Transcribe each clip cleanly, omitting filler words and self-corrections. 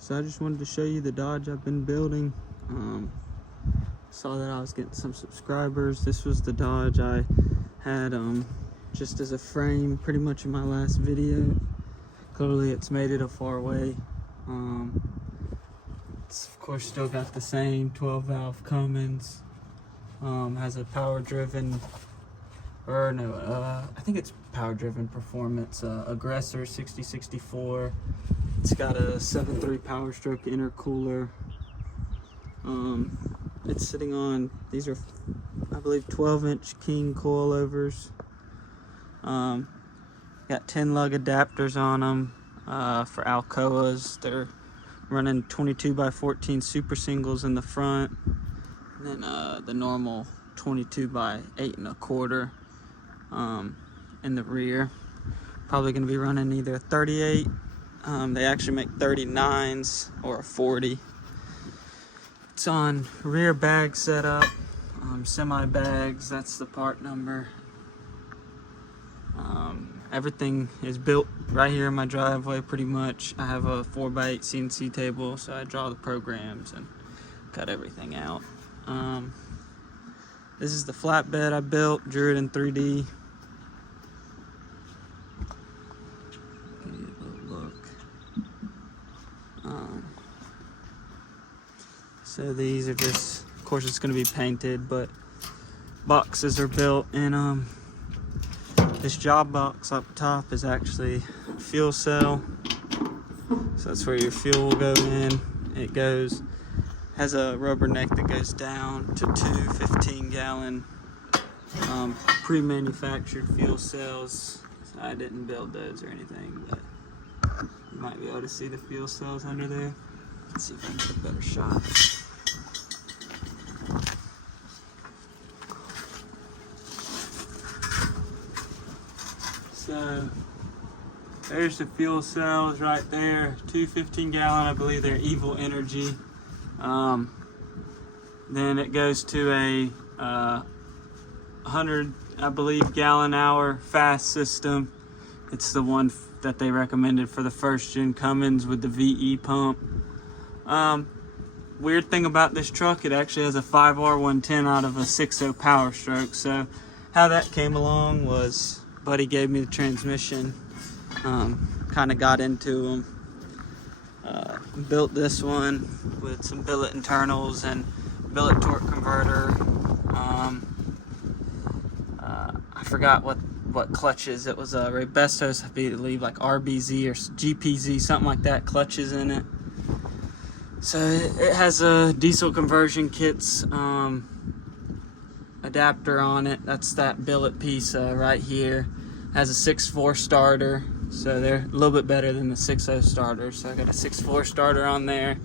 So I just wanted to show you the Dodge I've been building. Saw that I was getting some subscribers. This was the Dodge I had just as a frame pretty much in my last video. Clearly it's made it a far way. It's of course still got the same 12 valve Cummins. Has a power driven, or no, I think it's power driven performance, Aggressor 6064. It's got a 7.3 Power Stroke intercooler. It's sitting on, these are, I believe, 12-inch King coilovers. Got 10 lug adapters on them for Alcoas. They're running 22x14 super singles in the front, and then the normal 22x8 1/4 in the rear. Probably going to be running either a 38. They actually make 39s or a 40. It's on rear bag setup, semi bags. That's the part number. Everything is built right here in my driveway pretty much. I have a 4x8 CNC table, so I draw the programs and cut everything out. This is the flatbed I built, drew it in 3D. So these are just, of course it's going to be painted, but boxes are built, and this job box up top is actually a fuel cell. So that's where your fuel will go in. It has a rubber neck that goes down to two 15-gallon pre-manufactured fuel cells. So I didn't build those or anything, but you might be able to see the fuel cells under there. Let's see if I can get a better shot. So there's the fuel cells right there, two 15-gallon, I believe they're Evil Energy. Then it goes to a 100, I believe, gallon-hour fast system. It's the one that they recommended for the first-gen Cummins with the VE pump. Weird thing about this truck, it actually has a 5R110 out of a 6.0 Power Stroke. So how that came along was, buddy gave me the transmission, kind of got into them, built this one with some billet internals and billet torque converter. I forgot what clutches. It was a Rebestos, I believe, like RBZ or GPZ, something like that, clutches in it. So it has a diesel conversion kit's adapter on it. That's that billet piece right here. Has a 6.4 starter, so they're a little bit better than the 6.0 starter. So I got a 6.4 starter on there.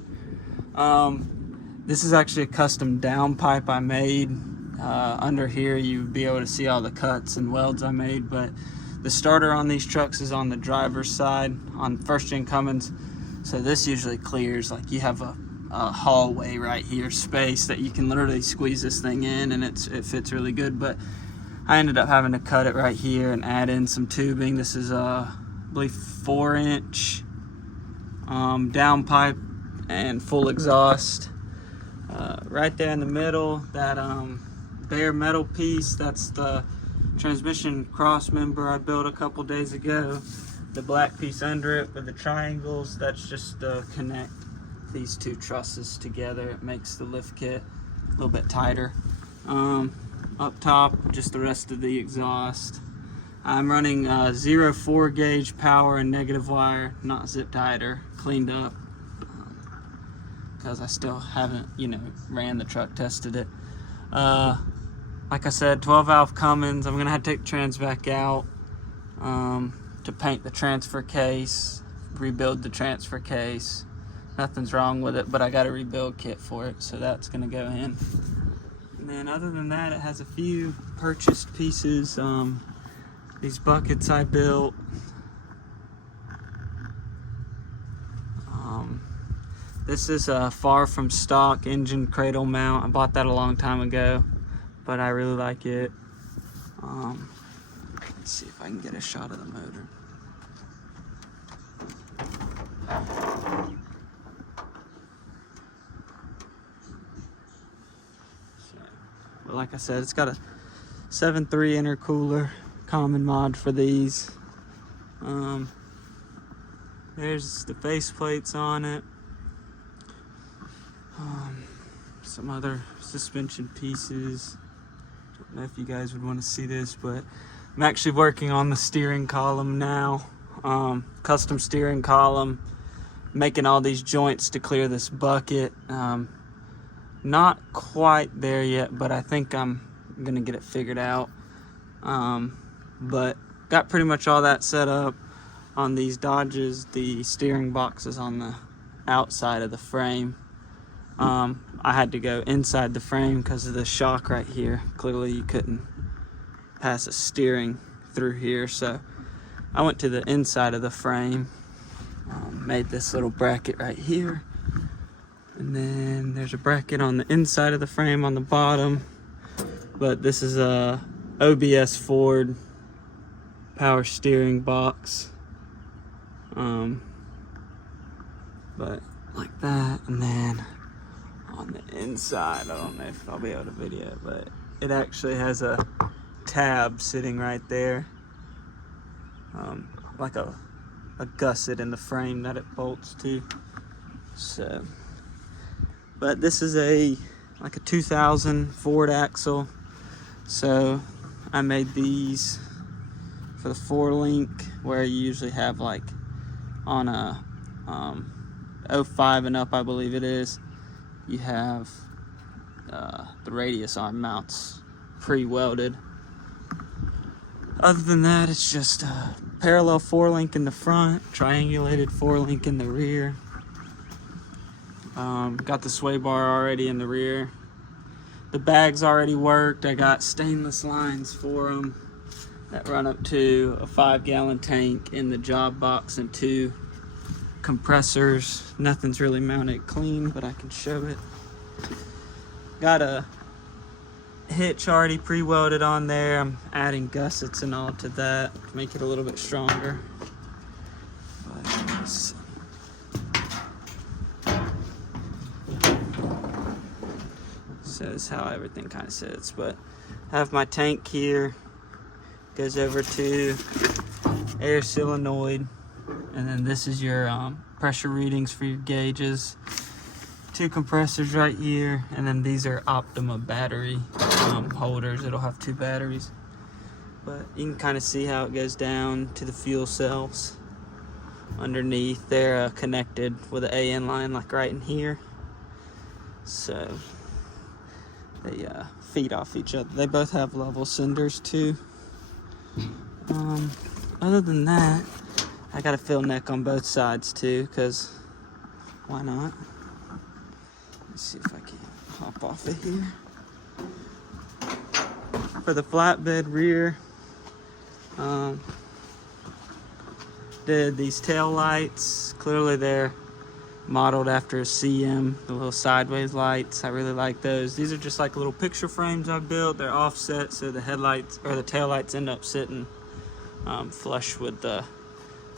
This is actually a custom downpipe I made. Under here you'd be able to see all the cuts and welds I made, but the starter on these trucks is on the driver's side on first-gen Cummins. So this usually clears, like you have a hallway right here, space that you can literally squeeze this thing in, and it fits really good. But I ended up having to cut it right here and add in some tubing. This is I believe 4-inch downpipe and full exhaust. Right there in the middle, that bare metal piece, that's the transmission cross member I built a couple days ago. The black piece under it with the triangles, that's just to connect these two trusses together. It makes the lift kit a little bit tighter. Up top, just the rest of the exhaust. I'm running 0.4 gauge power and negative wire, not zip tied or cleaned up, because I still haven't, ran the truck, tested it. Like I said, 12 valve Cummins. I'm gonna have to take the trans back out to paint the transfer case, rebuild the transfer case. Nothing's wrong with it, but I got a rebuild kit for it, so that's gonna go in. And then other than that, it has a few purchased pieces. These buckets I built. This is a far from stock engine cradle mount. I bought that a long time ago, but I really like it. Let's see if I can get a shot of the motor. But like I said, it's got a 7.3 intercooler, common mod for these. There's the face plates on it. Some other suspension pieces. Don't know if you guys would want to see this, but I'm actually working on the steering column now. Custom steering column, making all these joints to clear this bucket. Not quite there yet, but I think I'm gonna get it figured out. But got pretty much all that set up. On these Dodges, the steering box is on the outside of the frame. I had to go inside the frame because of the shock right here. Clearly you couldn't pass a steering through here, so I went to the inside of the frame, made this little bracket right here, and then there's a bracket on the inside of the frame on the bottom. But this is a OBS Ford power steering box. But like that, and then on the inside, I don't know if I'll be able to video it, but it actually has a tab sitting right there, like a gusset in the frame that it bolts to. So, but this is like a 2000 Ford axle, so I made these for the 4-link, where you usually have like on a 05 and up, I believe it is, you have the radius arm mounts pre-welded. Other than that, it's just a parallel 4-link in the front, triangulated 4-link in the rear. Got the sway bar already in the rear. The bag's already worked. I got stainless lines for them that run up to a 5-gallon tank in the job box and 2 compressors. Nothing's really mounted clean, but I can show it. Got a hitch already pre-welded on there. I'm adding gussets and all to that to make it a little bit stronger. So that's how everything kind of sits. But I have my tank here, goes over to air solenoid, and then this is your pressure readings for your gauges. 2 compressors right here, and then these are Optima battery holders. It'll have 2 batteries, but you can kind of see how it goes down to the fuel cells underneath. They're connected with an AN line like right in here, so they feed off each other. They both have level senders too. Other than that, I got a fill neck on both sides too, because why not? Let's see if I can hop off of here. For the flatbed rear, did these tail lights. Clearly they're modeled after a CM, the little sideways lights. I really like those. These are just like little picture frames I built. They're offset, so the headlights or the tail lights end up sitting flush with the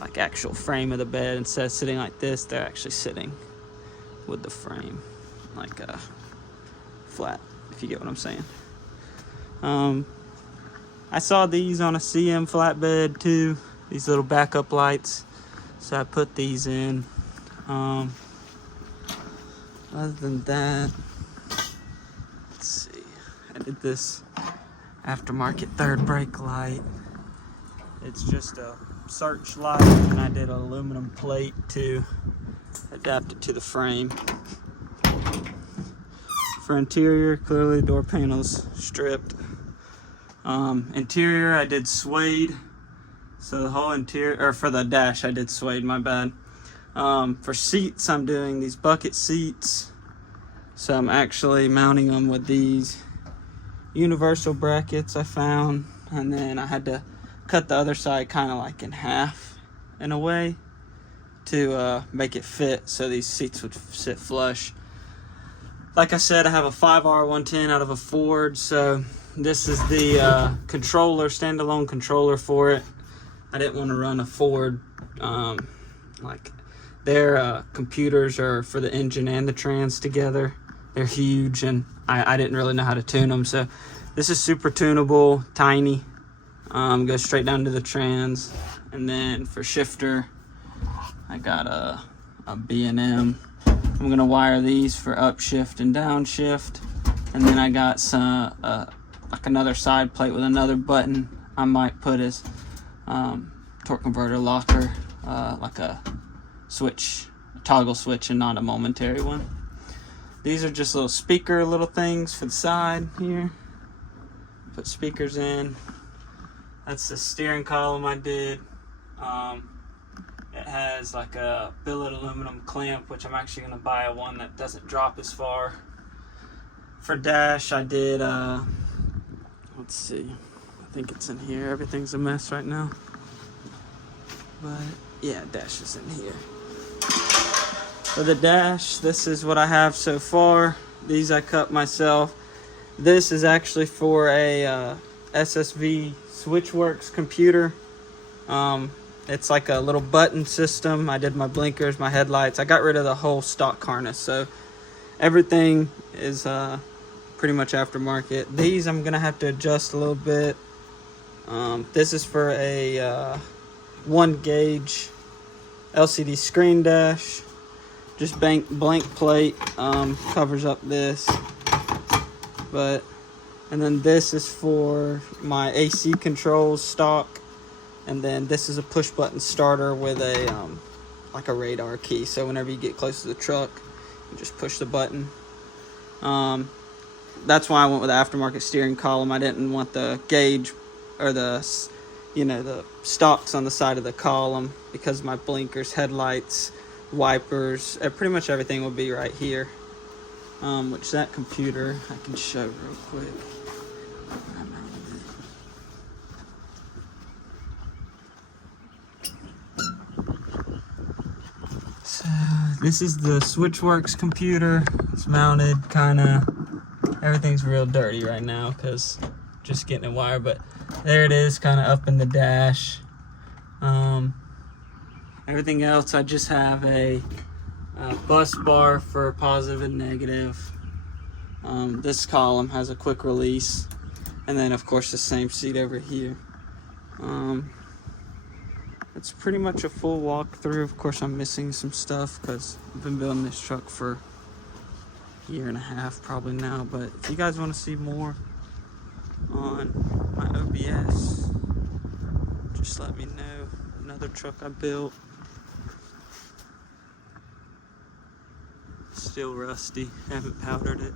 like actual frame of the bed. Instead of sitting like this, they're actually sitting with the frame, like flat, if you get what I'm saying. I saw these on a CM flatbed too, these little backup lights, so I put these in. Other than that, let's see, I did this aftermarket third brake light. It's just a search light, and I did an aluminum plate to adapt it to the frame. For interior, clearly door panels stripped. Interior, I did suede, so the whole interior, or for the dash I did suede, my bad. For seats, I'm doing these bucket seats, so I'm actually mounting them with these universal brackets I found, and then I had to cut the other side kind of like in half in a way to make it fit so these seats would sit flush. Like I said, I have a 5R110 out of a Ford, so this is the controller, standalone controller for it. I didn't want to run a Ford, like their computers are for the engine and the trans together, they're huge, and I didn't really know how to tune them. So this is super tunable, tiny. Goes straight down to the trans. And then for shifter, I got a B&M. I'm gonna wire these for upshift and downshift. And then I got some like another side plate with another button I might put as torque converter locker, like a switch, a toggle switch, and not a momentary one. These are just little little things for the side here. Put speakers in. That's the steering column I did. It has like a billet aluminum clamp, which I'm actually gonna buy one that doesn't drop as far. For dash, I did, let's see, I think it's in here. Everything's a mess right now. But yeah, dash is in here. For the dash, this is what I have so far. These I cut myself. This is actually for a SSV Switchworks computer. It's like a little button system. I did my blinkers, my headlights. I got rid of the whole stock harness, so everything is pretty much aftermarket. These I'm gonna have to adjust a little bit. This is for a 1 gauge LCD screen dash. Just blank plate, covers up this. And then this is for my AC controls stock. And then this is a push button starter with a like a radar key. So whenever you get close to the truck, you just push the button. That's why I went with the aftermarket steering column. I didn't want the gauge or the stocks on the side of the column, because my blinkers, headlights, wipers, pretty much everything will be right here. Which that computer I can show real quick. So this is the Switchworks computer. It's mounted everything's real dirty right now because just getting it wired, but there it is, kind of up in the dash. Everything else, I just have a bus bar for positive and negative. This column has a quick release, and then of course the same seat over here. It's pretty much a full walkthrough. Of course I'm missing some stuff because I've been building this truck for a year and a half probably now, but if you guys want to see more on my OBS, just let me know. Another truck I built, still rusty, haven't powdered it.